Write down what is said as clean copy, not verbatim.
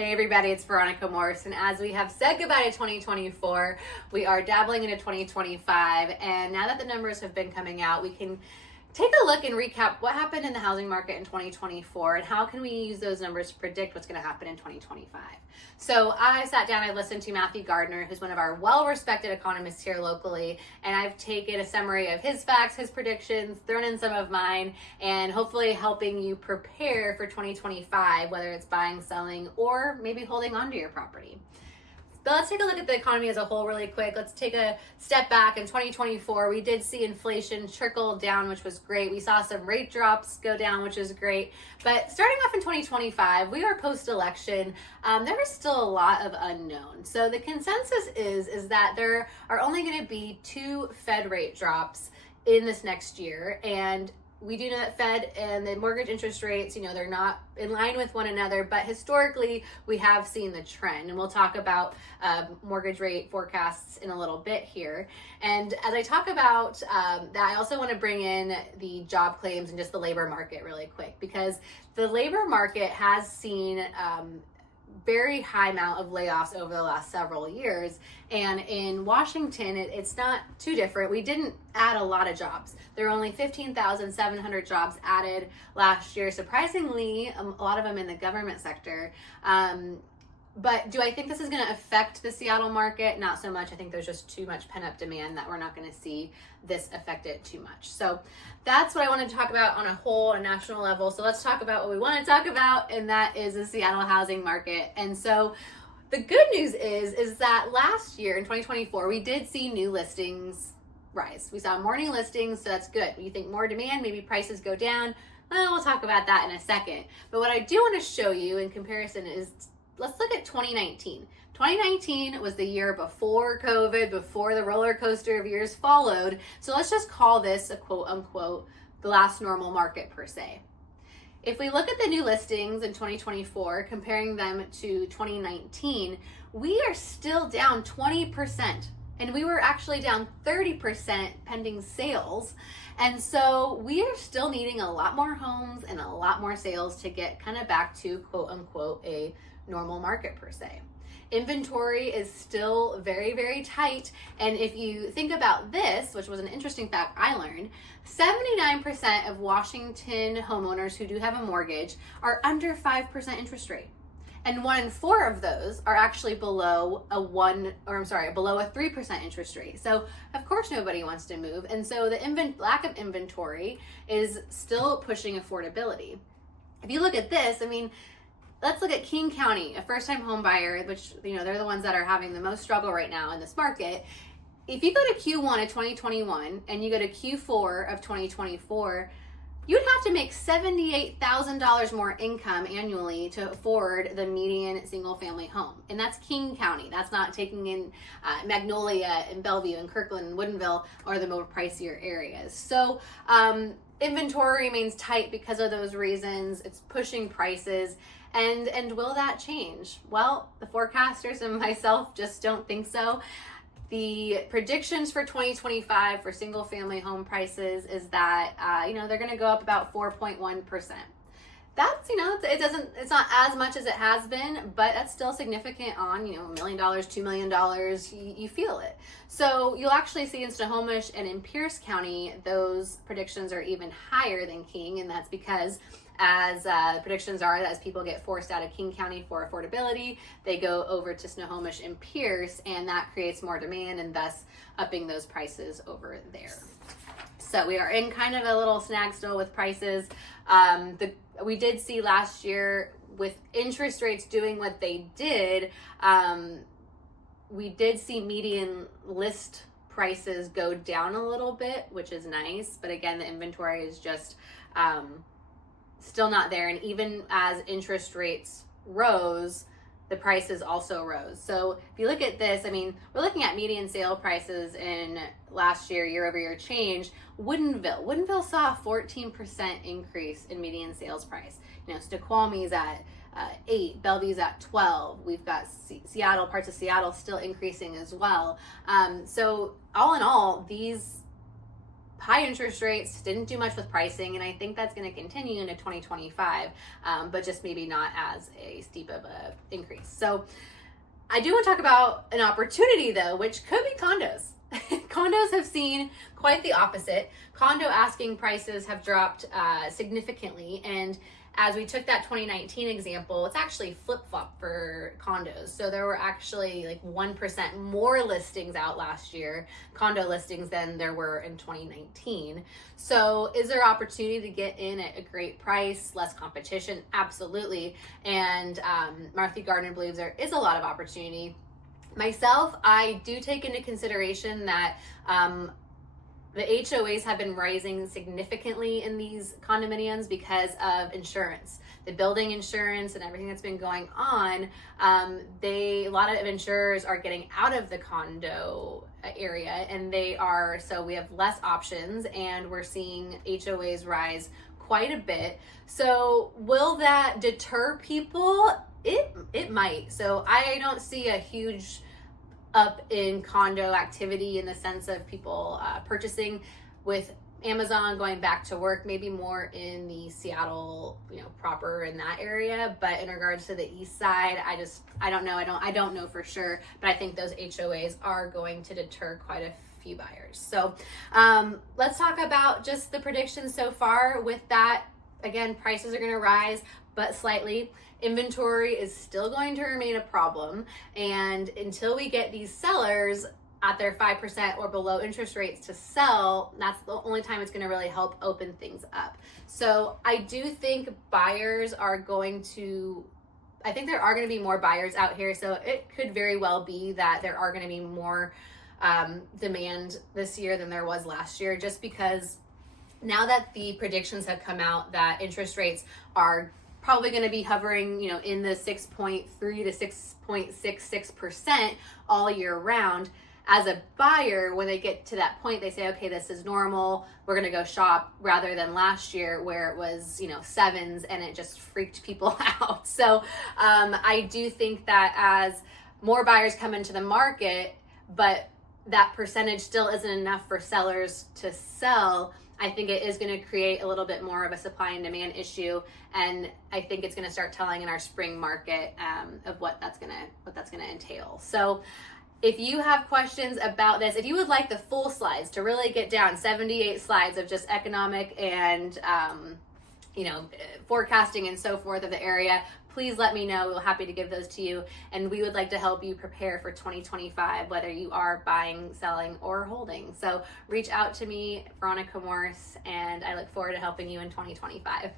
Hey everybody, it's Veronica Morss, and as we have said goodbye to 2024, we are dabbling into 2025, and now that the numbers have been coming out, we can take a look and recap what happened in the housing market in 2024 and how can we use those numbers to predict what's going to happen in 2025. So I sat down, I listened to Matthew Gardner, who's one of our well-respected economists here locally, and I've taken a summary of his facts, his predictions, thrown in some of mine, and hopefully helping you prepare for 2025, whether it's buying, selling, or maybe holding onto your property. But let's take a look at the economy as a whole really quick. Let's take a step back. In 2024, we did see inflation trickle down, which was great. We saw some rate drops go down, which is great. But starting off in 2025, we are post-election. There is still a lot of unknown. So the consensus is that there are only going to be 2 Fed rate drops in this next year. And we do know that Fed and the mortgage interest rates, they're not in line with one another, but historically we have seen the trend, and we'll talk about mortgage rate forecasts in a little bit here. And as I talk about that, I also want to bring in the job claims and just the labor market really quick, because the labor market has seen very high amount of layoffs over the last several years. And in Washington, it's not too different. We didn't add a lot of jobs. There were only 15,700 jobs added last year. Surprisingly, a lot of them in the government sector. But do I think this is going to affect the Seattle market? Not so much. I think there's just too much pent-up demand that we're not going to see this affect it too much. So that's what I wanted to talk about on a national level. So let's talk about what we want to talk about, and that is the Seattle housing market. And so the good news is that last year in 2024, we did see new listings rise. We saw more new listings, so that's good. You think more demand, maybe prices go down. Well, we'll talk about that in a second. But what I do want to show you in comparison is, let's look at 2019. 2019 was the year before COVID, before the roller coaster of years followed. So let's just call this a quote unquote the last normal market per se. If we look at the new listings in 2024, comparing them to 2019, we are still down 20%. And we were actually down 30% pending sales. And so we are still needing a lot more homes and a lot more sales to get kind of back to quote unquote a normal market per se. Inventory is still very, very tight. And if you think about this, which was an interesting fact I learned, 79% of Washington homeowners who do have a mortgage are under 5% interest rate. And 1 in 4 of those are actually below a 3% interest rate. So of course nobody wants to move. And so the lack of inventory is still pushing affordability. If you look at this, let's look at King County, a first-time home buyer, which, they're the ones that are having the most struggle right now in this market. If you go to Q1 of 2021 and you go to Q4 of 2024, you'd have to make $78,000 more income annually to afford the median single-family home. And that's King County. That's not taking in Magnolia and Bellevue and Kirkland and Woodinville, or the more pricier areas. So inventory remains tight because of those reasons. It's pushing prices. And will that change? Well, the forecasters and myself just don't think so. The predictions for 2025 for single family home prices is that, they're going to go up about 4.1%. That's, it's not as much as it has been, but that's still significant on, $1 million, $2 million, you feel it. So you'll actually see in Snohomish and in Pierce County, those predictions are even higher than King, and that's because as predictions are that as people get forced out of King County for affordability, they go over to Snohomish and Pierce, and that creates more demand and thus upping those prices over there. So we are in kind of a little snag still with prices. We did see last year with interest rates doing what they did, we did see median list prices go down a little bit, which is nice. But again, the inventory is just still not there. And even as interest rates rose, the prices also rose. So if you look at this, we're looking at median sale prices in last year over year change. Woodinville saw a 14% increase in median sales price. Snoqualmie's at 8, Bellevue's at 12. We've got Seattle, parts of Seattle still increasing as well. So all in all, these high interest rates didn't do much with pricing, and I think that's going to continue into 2025, but just maybe not as a steep of a increase. So I do want to talk about an opportunity though, which could be condos. Condos have seen quite the opposite. Condo asking prices have dropped significantly, and as we took that 2019 example, it's actually flip-flop for condos. So there were actually like 1% more listings out last year, condo listings, than there were in 2019. So is there opportunity to get in at a great price, less competition? Absolutely. And Martha Gardner believes there is a lot of opportunity. Myself, I do take into consideration that the HOAs have been rising significantly in these condominiums because of insurance, the building insurance and everything that's been going on. A lot of insurers are getting out of the condo area, and so we have less options, and we're seeing HOAs rise quite a bit. So will that deter people? It might. So I don't see a huge up in condo activity in the sense of people purchasing, with Amazon going back to work, maybe more in the Seattle, proper in that area. But in regards to the east side, I don't know. I don't know for sure, but I think those HOAs are going to deter quite a few buyers. So let's talk about just the predictions so far. With that, again, prices are going to rise, but slightly. Inventory is still going to remain a problem, and until we get these sellers at their 5% or below interest rates to sell, that's the only time it's going to really help open things up. So I do think there are going to be more buyers out here. So it could very well be that there are going to be more demand this year than there was last year, just because now that the predictions have come out that interest rates are probably going to be hovering, in the 6.3 to 6.66% all year round. As a buyer, when they get to that point, they say, okay, this is normal, we're going to go shop, rather than last year where it was, sevens, and it just freaked people out. So I do think that as more buyers come into the market, but that percentage still isn't enough for sellers to sell, I think it is going to create a little bit more of a supply and demand issue, and I think it's going to start telling in our spring market of what that's going to entail. So if you have questions about this, if you would like the full slides to really get down 78 slides of just economic and forecasting and so forth of the area, please let me know. We're happy to give those to you, and we would like to help you prepare for 2025, whether you are buying, selling, or holding. So reach out to me, Veronica Morss, and I look forward to helping you in 2025.